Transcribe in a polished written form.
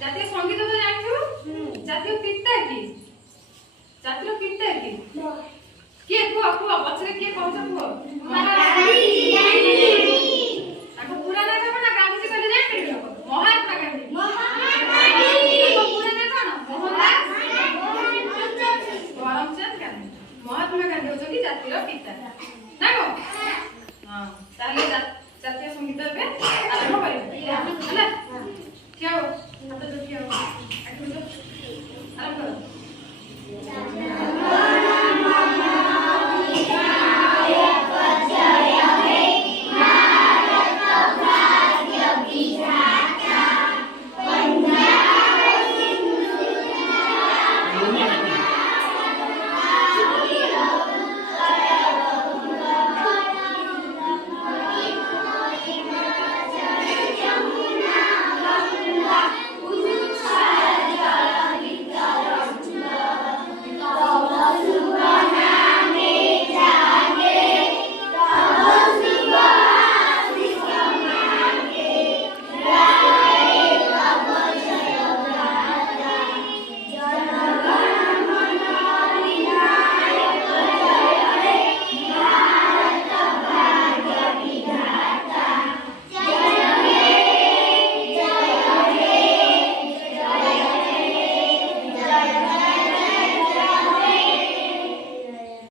জাতীয় সঙ্গীত তো জানছো? জাতীয় গীতটা কি? জাতীয় গীতটা কি? কে কুয়া কুয়া পছরে কে কହୁଛ কুয়া?